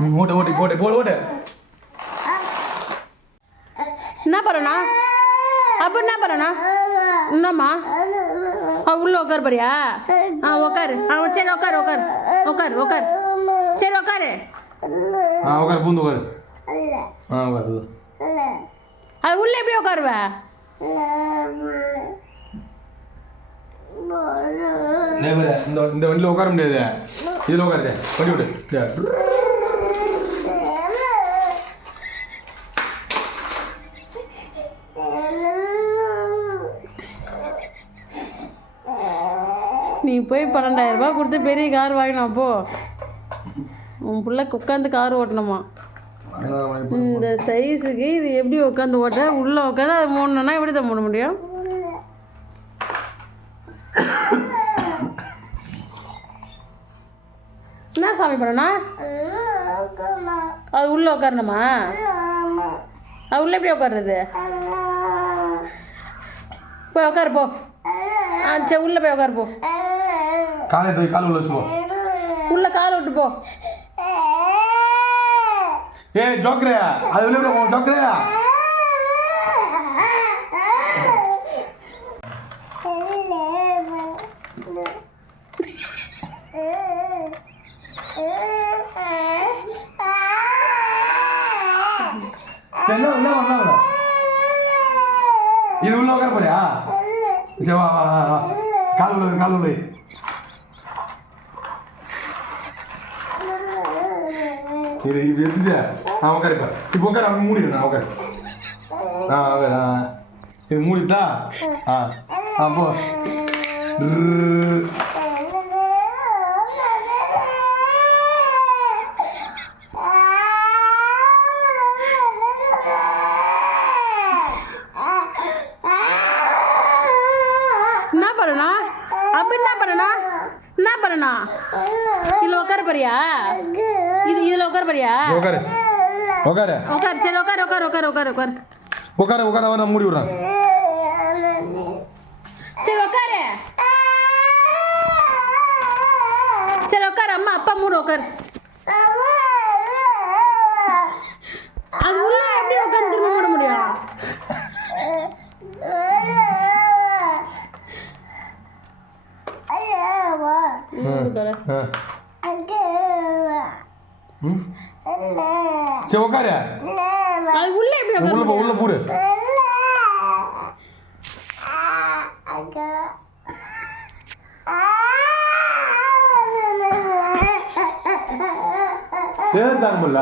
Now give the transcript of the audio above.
ஓட்டு ஓட்டு போட்டு போடு ஓட்டு. என்ன பண்ணணும் அப்போ என்ன பண்ணணும்? என்னம்மா உள்ள உட்கார் பாரியா? உட்காரு. சரி உட்காரு உட்காரு உட்காரு உட்காரு. சரி உட்காரு. உட்காரு பூந்து உட்காரு. உட்காரு. அது உள்ள எப்படி உட்காருவ? இந்த வண்டியில் உட்கார முடியாது. இதில் உட்காருங்க. வண்டி விடு. நீ போய் 12,000 ரூபாய் கொடுத்து பெரிய கார் வாங்கினோம். அப்போ உன் பிள்ளை உட்காந்து கார் ஓட்டணுமா? இந்த சைஸுக்கு இது எப்படி உட்காந்து ஓட்ட? உள்ளே உட்காந்து அது மூடணுன்னா எப்படி தான் மூட முடியும்? என்ன சாமி பண்ணணும்? அது உள்ளே உட்காரணுமா? அது உள்ளே எப்படி உட்காருறது? போய் உட்காரு போ. சரி உள்ளே போய் உட்காரு போ. காலை போய் கால் உள்ள வச்சுக்கோ. உள்ள கால் விட்டு போ. ஏய் ஜோக்கரையா, அது வெளியே போ ஜோக்கரையா. இது உள்ள உட்கார போறியா? சரி வா வா வா. கால் உள்ள கால் உள்ள. இது இது எடுத்துட்டு உட்காருப்பா. இப்போ உட்கார அவங்க மூடிடு. நான் உட்காரு. உட்காரு. இது மூடிட்டா? போ. என்ன பண்ணணும்? அப்படி என்ன பண்ணணும்? என்ன பண்ணணும்? இதில் உட்கார போறியா? இதில் உட்கார போறியா? உட்காரு உட்காரு உட்காரு. சரி உட்காரு உட்காரு உட்காரு உட்காரு உட்காரு உட்கார உட்கார நான் மூடி விடுறேன். சரி உட்காரு. சரி உட்காரு. அம்மா அப்பா மூடு உட்காரு. அது உள்ள எப்படி உட்காந்து திரும்ப மூட முடியும்? சரி உட்காரு. அது உள்ள எப்படி உள்ள போ உள்ள போடு. சரி தாங்கல்ல.